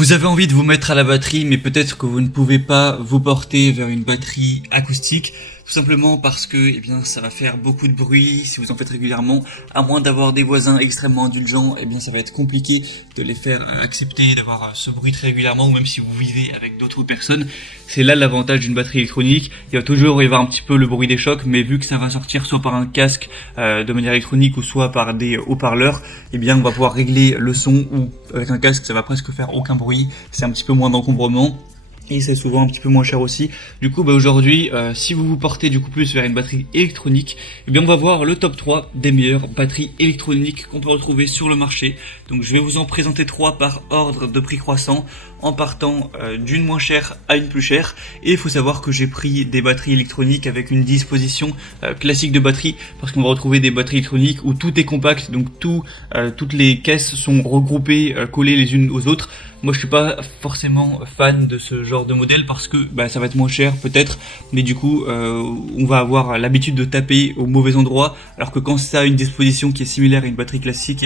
Vous avez envie de vous mettre à la batterie, mais peut-être que vous ne pouvez pas vous porter vers une batterie acoustique, tout simplement parce que, ça va faire beaucoup de bruit si vous en faites régulièrement. À moins d'avoir des voisins extrêmement indulgents, ça va être compliqué de les faire accepter d'avoir ce bruit très régulièrement, ou même si vous vivez avec d'autres personnes. C'est là l'avantage d'une batterie électronique. Il va toujours y avoir un petit peu le bruit des chocs, mais vu que ça va sortir soit par un casque de manière électronique ou soit par des haut-parleurs, on va pouvoir régler le son, ou avec un casque ça va presque faire aucun bruit, c'est un petit peu moins d'encombrement. Et c'est souvent un petit peu moins cher aussi. Du coup, aujourd'hui, si vous vous portez du coup plus vers une batterie électronique, on va voir le top 3 des meilleures batteries électroniques qu'on peut retrouver sur le marché. Donc je vais vous en présenter 3 par ordre de prix croissant, en partant d'une moins chère à une plus chère. Et il faut savoir que j'ai pris des batteries électroniques avec une disposition classique de batterie, parce qu'on va retrouver des batteries électroniques où tout est compact, donc toutes les caisses sont regroupées, collées les unes aux autres. Moi je suis pas forcément fan de ce genre de modèle parce que ça va être moins cher peut-être, mais du coup on va avoir l'habitude de taper au mauvais endroit, alors que quand ça a une disposition qui est similaire à une batterie classique,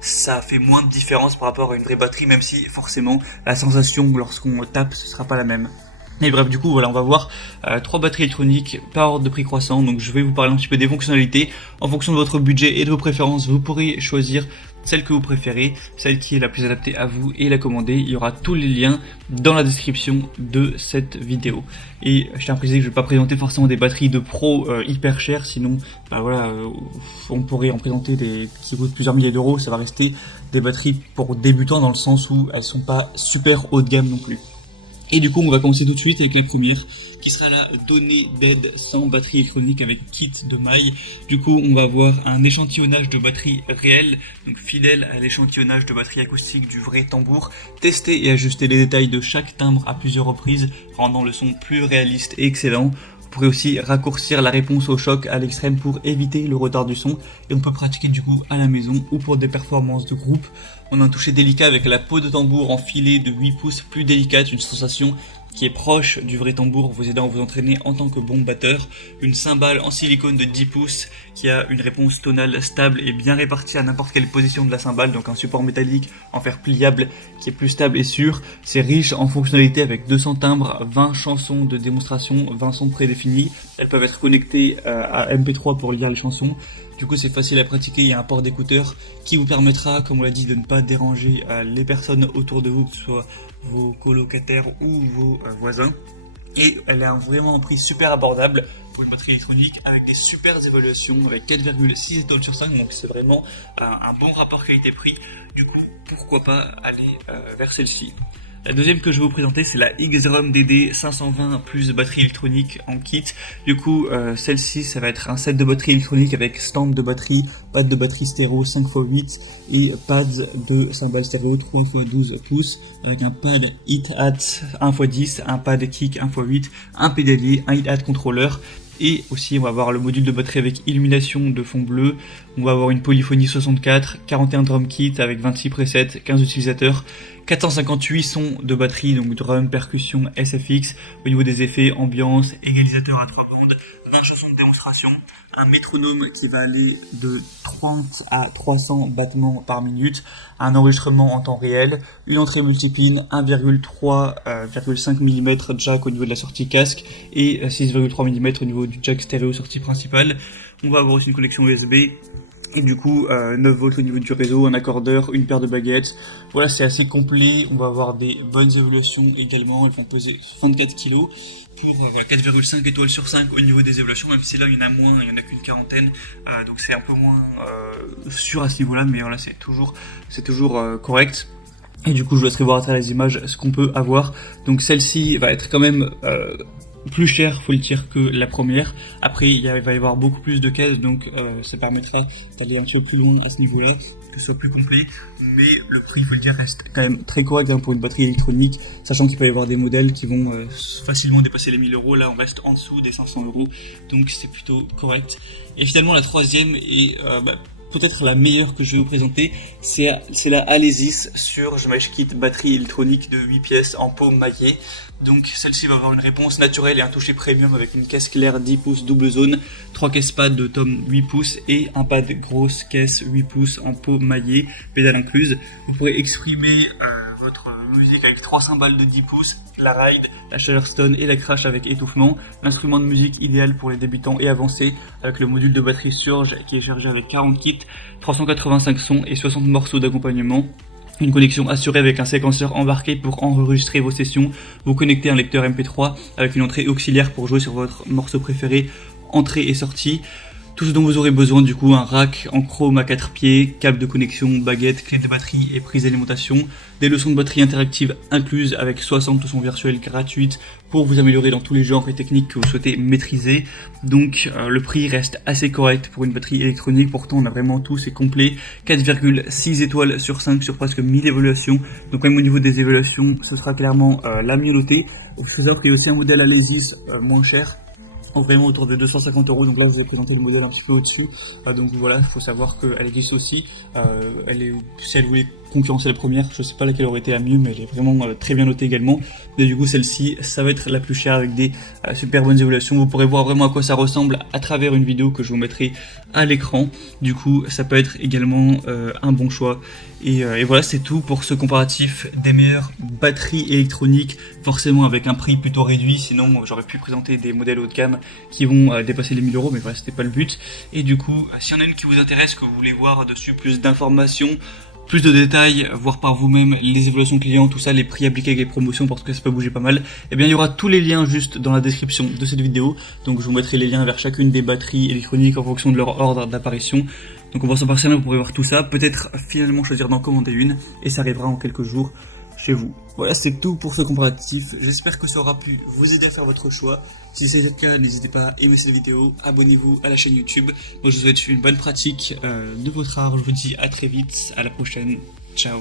ça fait moins de différence par rapport à une vraie batterie, même si forcément la sensation lorsqu'on tape ce sera pas la même. Et bref, du coup, voilà, on va voir 3 batteries électroniques par ordre de prix croissant. Donc je vais vous parler un petit peu des fonctionnalités. En fonction de votre budget et de vos préférences, vous pourrez choisir celle que vous préférez, celle qui est la plus adaptée à vous et la commander. Il y aura tous les liens dans la description de cette vidéo. Et je tiens à préciser que je ne vais pas présenter forcément des batteries de pro hyper chères, sinon on pourrait en présenter des qui coûtent plusieurs milliers d'euros. Ça va rester des batteries pour débutants dans le sens où elles sont pas super haut de gamme non plus. Et du coup, on va commencer tout de suite avec la première, qui sera la donnée d'aide sans batterie électronique avec kit de maille. Du coup, on va avoir un échantillonnage de batterie réelle, donc fidèle à l'échantillonnage de batterie acoustique du vrai tambour. Tester et ajuster les détails de chaque timbre à plusieurs reprises, rendant le son plus réaliste et excellent. Vous pourrez aussi raccourcir la réponse au choc à l'extrême pour éviter le retard du son, et on peut pratiquer du coup à la maison ou pour des performances de groupe. On a un toucher délicat avec la peau de tambour en filet de 8 pouces plus délicate, une sensation qui est proche du vrai tambour, vous aidant à vous entraîner en tant que bon batteur. Une cymbale en silicone de 10 pouces qui a une réponse tonale stable et bien répartie à n'importe quelle position de la cymbale, donc un support métallique en fer pliable qui est plus stable et sûr. C'est riche en fonctionnalités avec 200 timbres, 20 chansons de démonstration, 20 sons prédéfinis. Elles peuvent être connectées à MP3 pour lire les chansons. Du coup, c'est facile à pratiquer, il y a un port d'écouteur qui vous permettra, comme on l'a dit, de ne pas déranger les personnes autour de vous, que ce soit vos colocataires ou vos voisins. Et elle a vraiment un prix super abordable pour une batterie électronique avec des super évaluations, avec 4,6 étoiles sur 5, donc c'est vraiment un bon rapport qualité-prix. Du coup, pourquoi pas aller vers celle-ci. La deuxième que je vais vous présenter, c'est la X-Drum DD 520 plus batterie électronique en kit. Du coup, celle-ci, ça va être un set de batterie électronique avec stand de batterie, pad de batterie stéréo 5x8 et pads de cymbales stéréo 3x12 pouces avec un pad hit-hat 1x10, un pad kick 1x8, un pédalier, un hit-hat contrôleur. Et aussi on va avoir le module de batterie avec illumination de fond bleu, on va avoir une polyphonie 64, 41 drum kit avec 26 presets, 15 utilisateurs, 458 sons de batterie, donc drum, percussion, SFX, au niveau des effets, ambiance, égalisateur à 3 bandes, 20 chansons de démonstration, un métronome qui va aller de 30 à 300 battements par minute, un enregistrement en temps réel, une entrée multipin, 1,3,5 mm jack au niveau de la sortie casque et 6,3 mm au niveau du jack stéréo sortie principale. On va avoir aussi une connexion USB. Et du coup, 9 volts au niveau du réseau, un accordeur, une paire de baguettes. Voilà, c'est assez complet. On va avoir des bonnes évaluations également. Elles vont peser 24 kg pour 4,5 étoiles sur 5 au niveau des évaluations. Même si là, il y en a moins, il y en a qu'une quarantaine. Donc c'est un peu moins sûr à ce niveau-là. Mais voilà, c'est toujours correct. Et du coup, je vous laisserai voir à travers les images ce qu'on peut avoir. Donc celle-ci va être quand même plus cher, faut le dire, que la première. Après, il va y avoir beaucoup plus de cases, donc ça permettra d'aller un petit peu plus loin à ce niveau-là, que ce soit plus complet. Mais le prix, faut le dire, reste quand même très correct pour une batterie électronique, sachant qu'il peut y avoir des modèles qui vont facilement dépasser les 1000 euros. Là, on reste en dessous des 500 euros, donc c'est plutôt correct. Et finalement, la troisième est peut-être la meilleure que je vais vous présenter, c'est la Alesis Surge Mesh Kit batterie électronique de 8 pièces en peau maillée. Donc celle-ci va avoir une réponse naturelle et un toucher premium avec une caisse claire 10 pouces double zone, 3 caisses pads de tome 8 pouces et un pad grosse caisse 8 pouces en peau maillée, pédale incluse. Vous pourrez exprimer votre musique avec 3 cymbales de 10 pouces, la ride, la Charleston et la crash avec étouffement, l'instrument de musique idéal pour les débutants et avancés avec le module de batterie Surge qui est chargé avec 40 kits, 385 sons et 60 morceaux d'accompagnement. Une connexion assurée avec un séquenceur embarqué pour enregistrer vos sessions, vous connectez un lecteur MP3 avec une entrée auxiliaire pour jouer sur votre morceau préféré, entrée et sortie. Tout ce dont vous aurez besoin, du coup, un rack en chrome à 4 pieds, câble de connexion, baguette, clé de batterie et prise d'alimentation, des leçons de batterie interactives incluses avec 60 leçons virtuelles gratuites pour vous améliorer dans tous les genres et techniques que vous souhaitez maîtriser. Donc le prix reste assez correct pour une batterie électronique, pourtant on a vraiment tout, c'est complet, 4,6 étoiles sur 5 sur presque 1000 évaluations, donc même au niveau des évaluations, ce sera clairement la mieux notée. Il faut savoir qu'il y a aussi un modèle Alesis moins cher, vraiment autour de 250 €, donc là je vous ai présenté le modèle un petit peu au-dessus, donc voilà, il faut savoir qu'elle existe aussi, si elle voulait concurrencer la première, je sais pas laquelle aurait été la mieux, mais elle est vraiment très bien notée également, mais du coup celle-ci, ça va être la plus chère avec des super bonnes évaluations. Vous pourrez voir vraiment à quoi ça ressemble à travers une vidéo que je vous mettrai à l'écran, du coup ça peut être également un bon choix, et voilà, c'est tout pour ce comparatif des meilleures batteries électroniques, forcément avec un prix plutôt réduit, sinon j'aurais pu présenter des modèles haut de gamme qui vont dépasser les 1000 €, mais voilà, c'était pas le but. Et du coup, s'il y en a une qui vous intéresse, que vous voulez voir dessus plus d'informations, plus de détails, voir par vous-même les évaluations clients, tout ça, les prix appliqués avec les promotions, parce que ça peut bouger pas mal, eh bien il y aura tous les liens juste dans la description de cette vidéo, donc je vous mettrai les liens vers chacune des batteries électroniques en fonction de leur ordre d'apparition. Donc en passant par ça, vous pourrez voir tout ça, peut-être finalement choisir d'en commander une, et ça arrivera en quelques jours chez vous. Voilà, c'est tout pour ce comparatif. J'espère que ça aura pu vous aider à faire votre choix. Si c'est le cas, n'hésitez pas à aimer cette vidéo, abonnez-vous à la chaîne YouTube. Moi, je vous souhaite une bonne pratique de votre art. Je vous dis à très vite, à la prochaine. Ciao.